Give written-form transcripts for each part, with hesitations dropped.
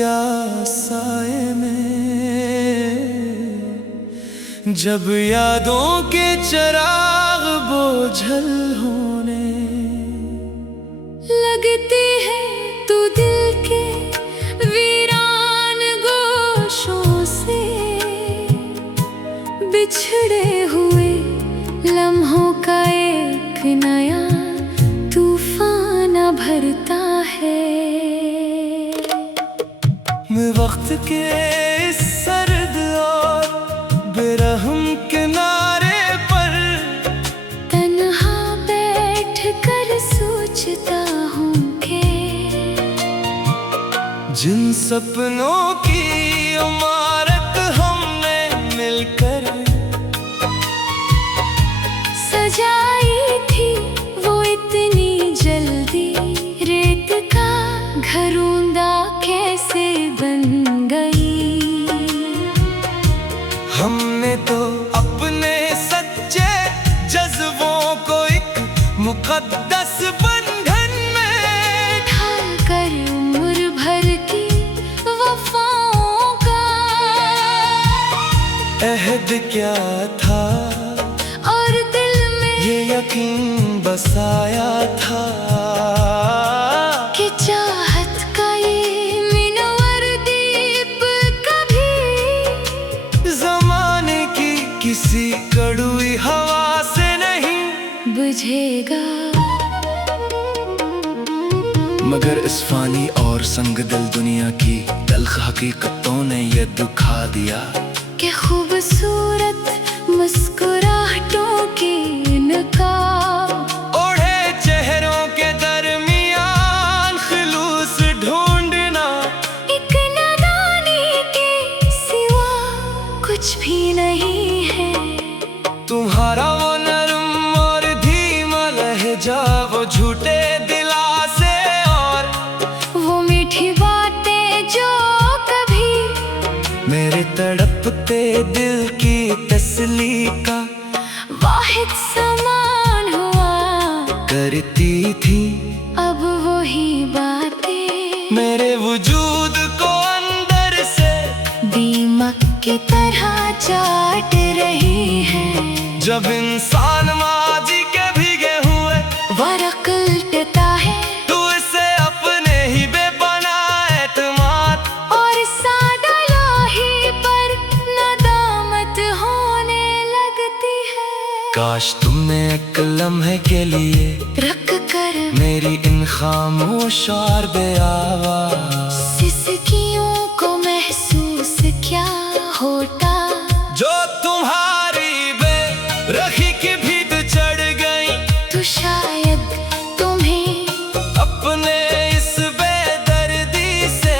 दिया साए में, जब यादों के चिराग बोझल होने लगती है तू दिल के वीरान गोशों से। बिछड़े हुए लम्हों का एक नया तूफान भरता है। मैं वक्त के इस सर्द और बेरहम किनारे पर तन्हा बैठ कर सोचता हूँ कि जिन सपनों की इमारत हमने मिलकर सजाई थी, वो इतनी जल्दी रेत का घरौंदा कैसे बन गई। हमने तो अपने सच्चे जज्बों को एक मुकद्दस बंधन में ढालकर उम्र भर की वफाओं का अहद क्या था, और दिल में ये यकीन बसाया था कि चाहत का ये मिनवर दीप कभी ज़माने की किसी कड़वी हवा से नहीं बुझेगा। मगर इस फानी और संग दिल दुनिया की तल्ख हकीकतों ने ये दिखा दिया कि खूबसूरत मुस्कुराहटों की नकाब ओढ़े चेहरों के दरमियान खुलूस ढूंढना एक नादानी के सिवा कुछ भी नहीं है। तुम्हारा वो नरम और धीमा लहजा, वो झूठे दिलासे और वो मीठी बातें जो कभी मेरे तड़पते दिल की तसली का वाहिद समान हुआ करती थी। अब वही बातें मेरे वजूद को अंदर से दीमक की तरह चाट रही है। जब इंसान माजी के भीगे हुए वरक उल्टता है तू इसे अपने ही बेपना एतमाद और सादा लोही पर नदामत होने लगती है। काश तुमने एक लम्हे के लिए रख कर मेरी इन खामोश और बेआवाज़ सिसकियों को महसूस क्या होता। जो तुम्हारी बेरखी की भीत चढ़ गई, तो शायद तुम्हें अपने इस बेदर्दी से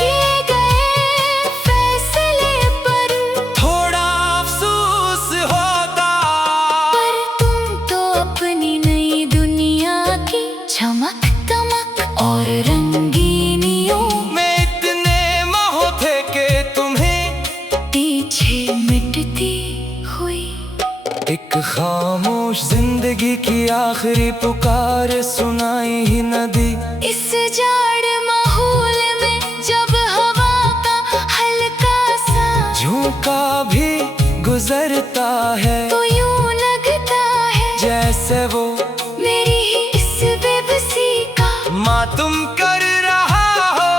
किए गए फैसले पर थोड़ा अफसोस होता। पर तुम तो अपनी नई दुनिया की चमक दमक और रंगीनियों मैं इतने मोह थे कि तुम्हें पीछे मिटती हुई एक खामोश जिंदगी की आखिरी पुकार सुनाई ही न दी। इस जाड़ माहौल में जब हवा का हल्का सा झोंका भी गुजरता है तो यूं लगता है जैसे वो मेरी ही इस बेबसी का मातम कर रहा हो।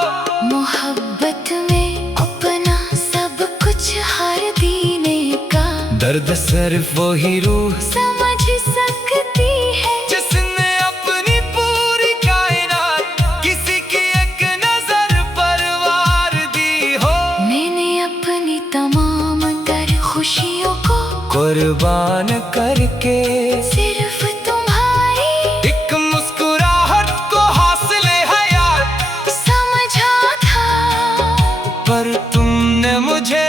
मोहब्बत में अपना सब कुछ हार देने का दर्द सिर्फ वही रूह समझ सकती है जिसने अपनी पूरी कायनात किसी की एक नजर पर वार दी हो। मैंने अपनी तमाम तर खुशियों को कुर्बान करके सिर्फ तुम्हारी एक मुस्कुराहट को हासिल हयात समझा था। पर तुमने मुझे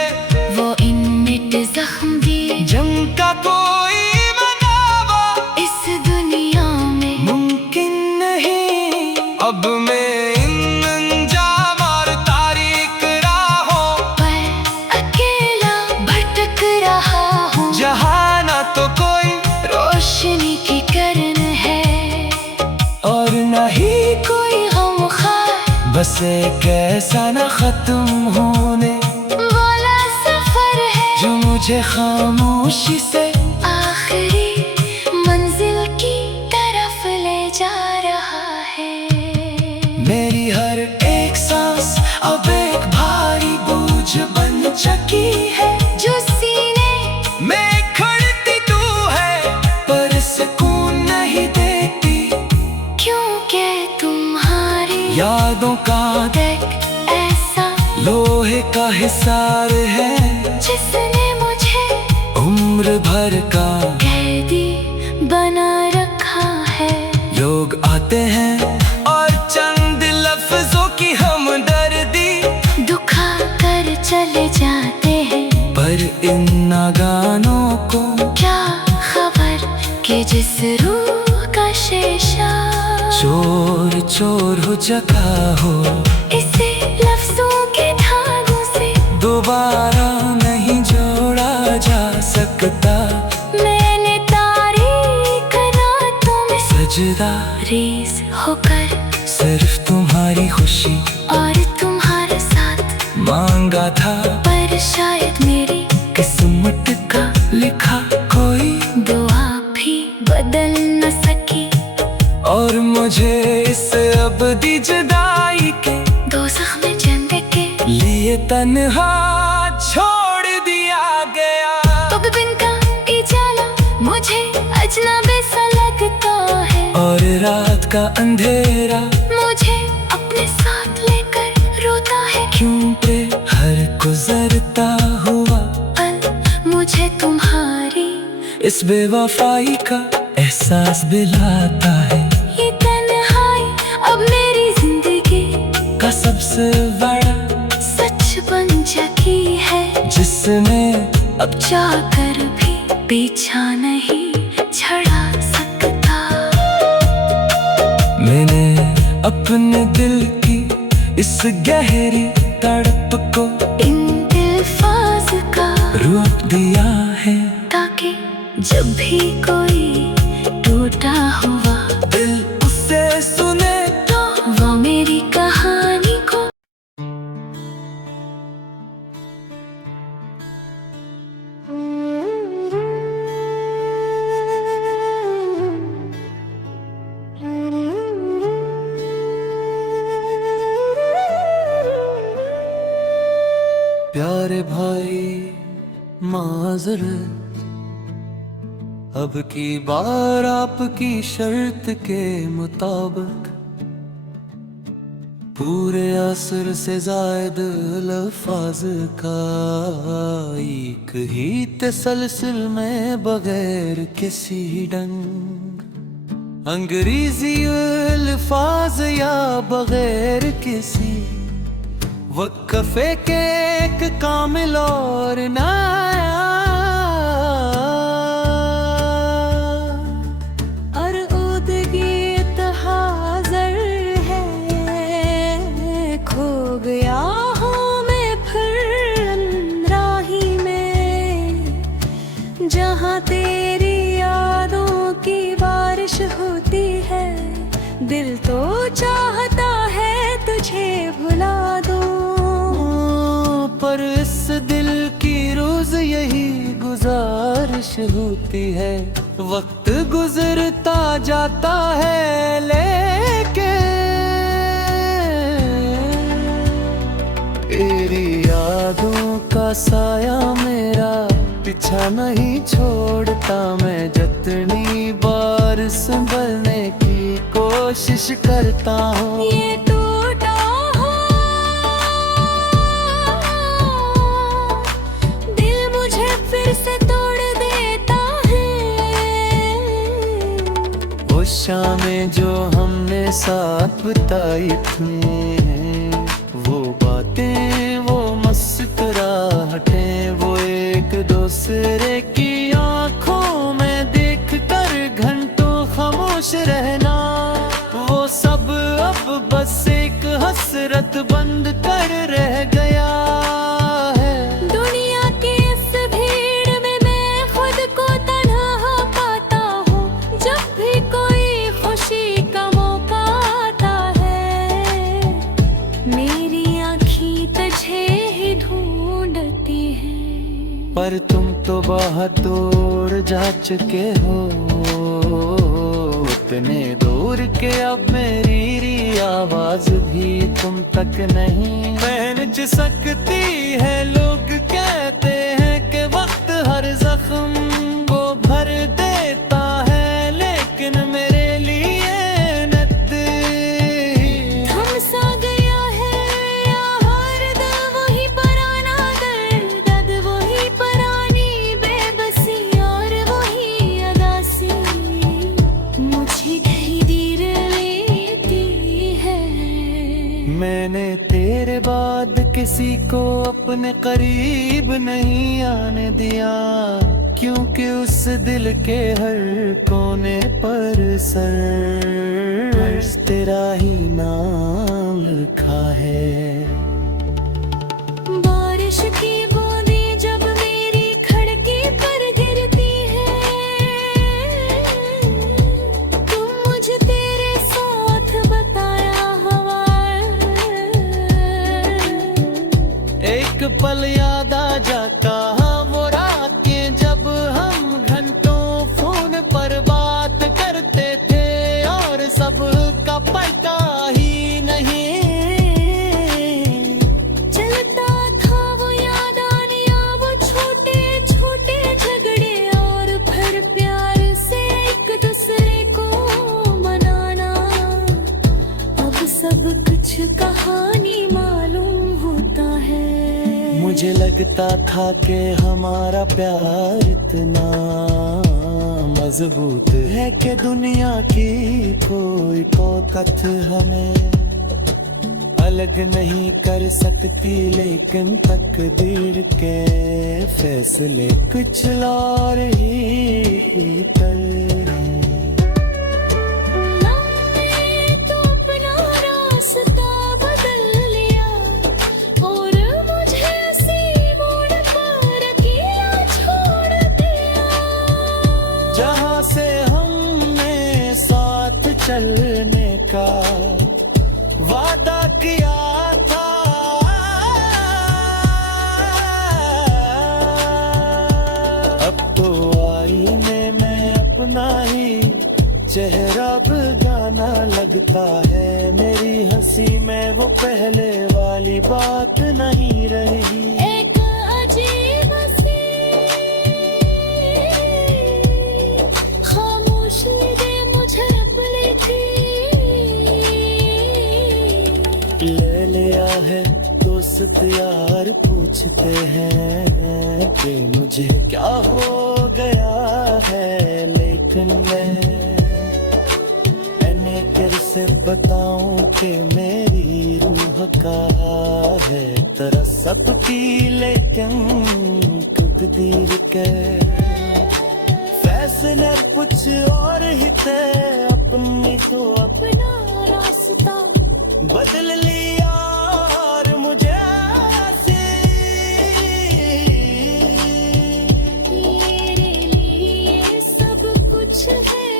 वो इन मिट जख्म दिए जंग का कोई मनावा इस दुनिया में मुमकिन नहीं। अब मैं इन अंजाम और तारीक राहों पर अकेला भटक रहा हूँ। जहाँ ना तो कोई रोशनी बस एक ऐसा न खत्म होने वाला सफर है जो मुझे खामोशी से आखिरी मंजिल की तरफ ले जा रहा है। मेरी हर एक सांस अब एक भारी बोझ बन चुकी है। जो सीने में खड़ती तू है पर सुकून नहीं देती, क्योंकि तुम्हारी यादों का एक ऐसा लोहे का हिसार है जिसने मुझे उम्र भर का कैदी बना रखा है। लोग आते हैं और चंद लफ्जों की हमदर्दी दुखा कर चले जाते हैं, पर इन नागानों को क्या खबर कि जिस रूह का शेषा चोर चोर हो चुका हो, इसे लफ्जों के धागों से दोबारा नहीं जोड़ा जा सकता। मैंने तारीख रातों में सजदा रेस होकर सिर्फ तुम्हारी खुशी और तुम्हारा साथ मांगा था, पर शायद मेरी किस्मत का लिखा कोई दुआ भी बदल न सकी। और मुझे इस अबदी जुदाई के दोज़ख में जंग के लिए तन्हा छोड़ दिया गया। तो बिन का उजाला मुझे अजनबी सा लगता है, और रात का अंधेरा मुझे अपने साथ लेकर रोता है। क्योंकि हर गुजरता हुआ पल मुझे तुम्हारी इस बेवफाई का एहसास दिलाता है। ये तन्हाई अब मेरी जिंदगी का सबसे बड़ा सच बन चुकी है, जिसने अब जाकर भी पीछा नहीं छड़ा सकता। मैंने अपने दिल की इस गहरी तड़प को इन अल्फाज का रूप दिया है, ताकि जब भी कोई टूटा हुआ दिल उससे सुने तो वो मेरी कहानी को प्यारे भाई माजरत, अब की बार आपकी शर्त के मुताबिक पूरे असर से जायद लफ्ज़ का एक ही तसलसल में बगैर किसी डंग, अंग्रेजी अल्फाज या बगैर किसी वक्फे के एक कामिल और नया और उदगी तहाज़र है। खो गया हूँ मैं फिर अंदराही में, जहाँ तेरी यादों की बारिश होती है। दिल तो चाहता है तुझे भुला दूं, पर इस दिल की रोज यही गुजारिश होती है। वक्त गुजरता जाता है लेके तेरी यादों का साया मेरा पीछा नहीं छोड़ता। मैं जितनी बार संभलने की कोशिश करता हूँ, ये टूटा दिल मुझे फिर से तोड़ देता है। वो शामें जो हमने साथ बिताई थी, वो बातें वो मुस्कुराहटें, वो एक दूसरे की आंखों में देख कर घंटों खामोश रहना, वो सब अब बस एक हसरत बंद कर रह गया है। दुनिया की इस भीड़ में मैं खुद को तन्हा पाता हूँ, जब भी कोई खुशी का मौका आता है। ढूंढती है। पर तुम तो बहुत दूर जा चुके हो, इतने दूर के अब मेरी आवाज भी तुम तक नहीं पहुंच सकती है। लोग कहते हैं कि वक्त हर जख्म को भर देता है, लेकिन मेरे लिए थम सा गया है हर दम वही पुराना दर्द, वही पुरानी बेबसी और वही अदासी मुझे धीर लेती है। मैंने तेरे बाद किसी को अपने करीब नहीं आने दिया, क्योंकि उस दिल के हर कोने पर सर तेरा ही नाम लिखा है। बारिश की बूंदें जब मेरी खिड़की पर गिरती है, तुम मुझे तेरे साथ बताया हवा। एक पल याद आ जा कहा वो रातें जब हम घंटों फोन पर बात करते थे और सब का पता ही नहीं चलता था। वो याद आने वो छोटे छोटे झगड़े और फिर प्यार से एक दूसरे को मनाना। अब सब कुछ कहानी मालूम होता है। मुझे लगता था कि हमारा प्यार इतना मजबूत है कि दुनिया की कोई ताकत हमें अलग नहीं कर सकती, लेकिन तकदीर के फैसले कुछ और ही कर चलने का वादा किया था। अब तो आईने में अपना ही चेहरा बेगाना लगता है। मेरी हंसी में वो पहले वाली बात नहीं रही। एक अजीब सी खामोशी ले लिया है दोस्त यार पूछते हैं कि मुझे क्या हो गया है, लेकिन मैंने कैसे बताऊं कि मेरी रूह का है तरह सबकी, लेकिन तकदीर के फैसले कुछ और ही थे। अपनी तो अपना रास्ता बदल लिया और मुझे मेरे लिए सब कुछ है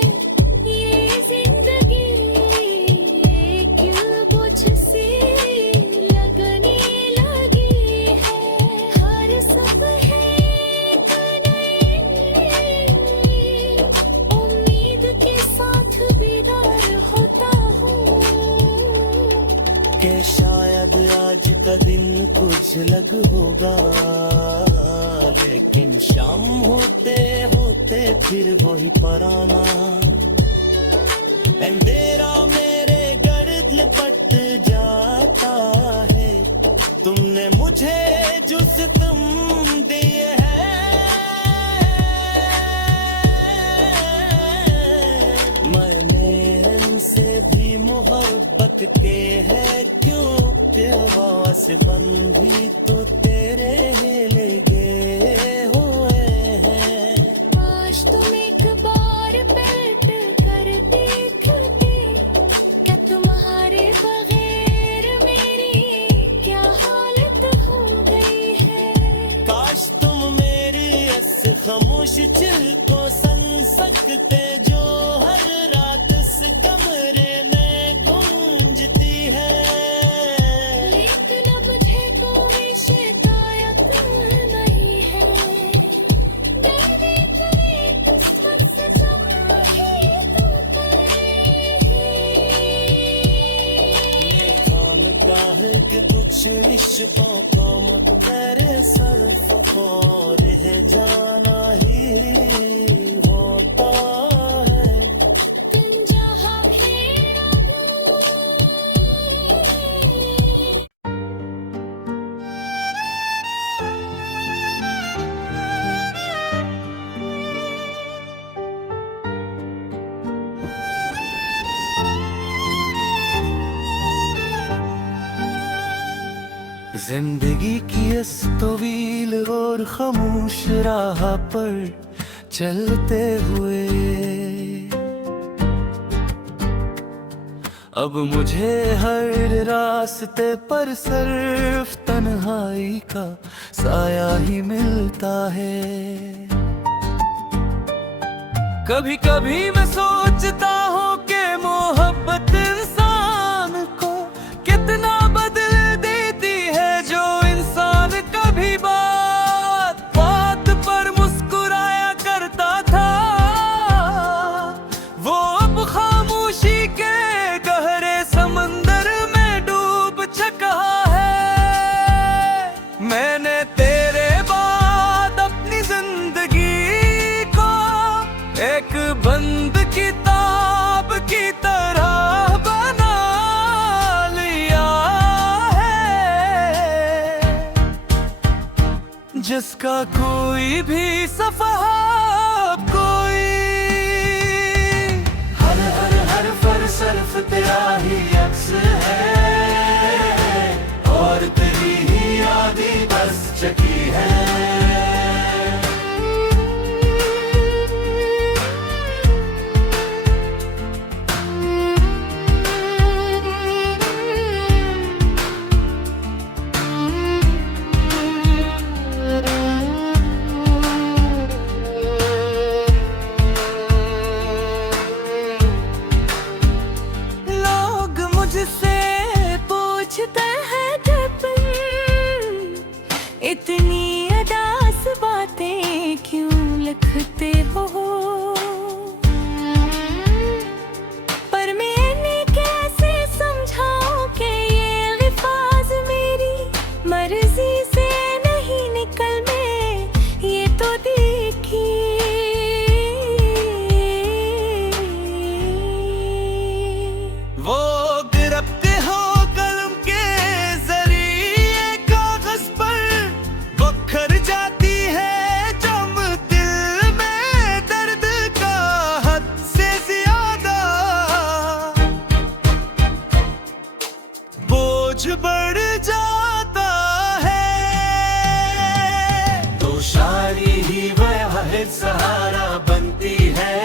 ये जिंदगी। क्यों बोझ सी लगने लगी है, हर सब है उम्मीद के साथ बेदार होता हूँ कि शायद आज का दिन कुछ अलग होगा, लेकिन शाम होते होते फिर वही पुराना अंधेरा मेरे गर्द लिपट जाता है। तुमने मुझे जो सितम दिए हैं, मैंने इनसे भी मोहब्बत के है, क्यों वास बंदी तो तेरे लगे हुए हैं। काश तुम एक बार बैठ कर देखते, क्या तुम्हारे बगैर मेरी क्या हालत हो गई है। काश तुम मेरी इस खामोश चिल को सुन सकते, जो हर रात इस कमरे में गूंजती है। लेकिन अब मुझे कोई शैतान मत तेरे सरफ और है जाना ही होता है। तुम जहाँ भी रहो। जिंदगी की इस तवील और खामोश राह पर चलते हुए अब मुझे हर रास्ते पर सिर्फ तन्हाई का साया ही मिलता है। कभी कभी मैं सोचता हूँ कि मोहब्बत इंसान को कितना बदल देती है, जो इंसान कभी बात बात पर मुस्कुराया करता था वो अब खामोशी के गहरे समंदर में डूब चुका है। मैंने तेरे बाद अपनी जिंदगी को एक बंद किताब की तरह बना लिया है, जिसका कोई भी सफ़हा कोई हर फर सरफ तेरा ही अक्स है और तेरी ही यादें बस चकी है। इतनी अदास बातें क्यों लिखते हो, पर मैंने कैसे समझाऊं कि ये अल्फाज मेरी मर्जी से नहीं निकल में ये तो देखी। वो गिरफ्ते हो कलम के जरिए कागज पर बखर जाती है जम दिल में दर्द का हद से ज्यादा बोझ बढ़ जाता है। तो शायरी ही वह है सहारा बनती है,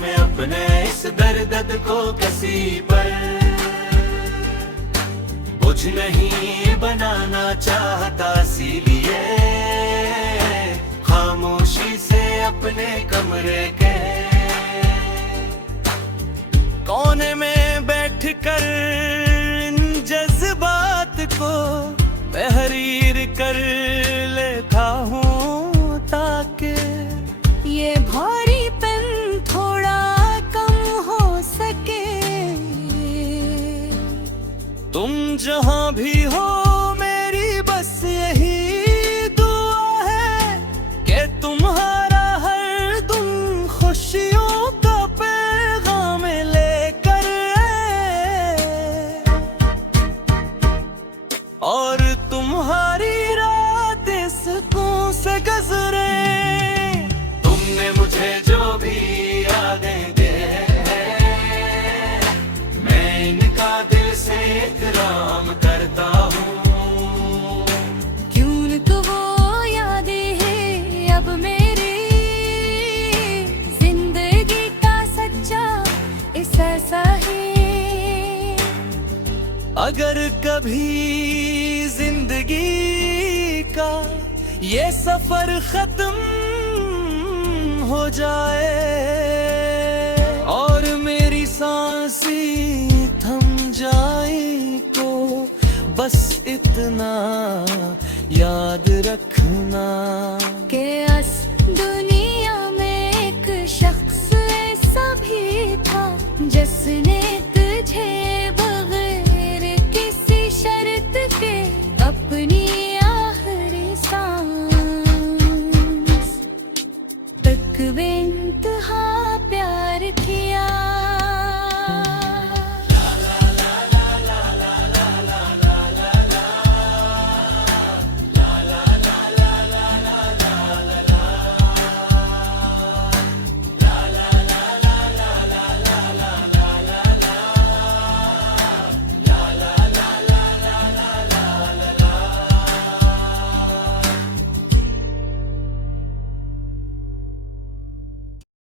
मैं अपने इस दर्द को किसी पर बोझ नहीं बनाना चाहता, इसीलिए खामोशी से अपने कमरे के कोने में बैठकर इन जज्बात को तहरीर कर लेता हूँ, ताकि ये भारीपन थोड़ा कम हो सके। तुम जहाँ भी हो मेरी बस यही दुआ है कि तुम्हारा हर दुम खुशियों का पैगाम लेकर आए और तुम्हारी रातें सुकून से गुजरे। तुमने मुझे जो भी यादें दे मैं इनका दिल से इकराम करता हूँ। क्यों न तो वो यादें हैं अब मेरी जिंदगी का सच्चा ऐसा है। अगर कभी जिंदगी का ये सफर खत्म हो जाए और मेरी सांसें थम जाए तो बस इतना याद रखना कि इस दुनिया में एक शख्स ऐसा भी था जिसने तुझे बगैर किसी शर्त के के अपनी आखिरी सांस तक वे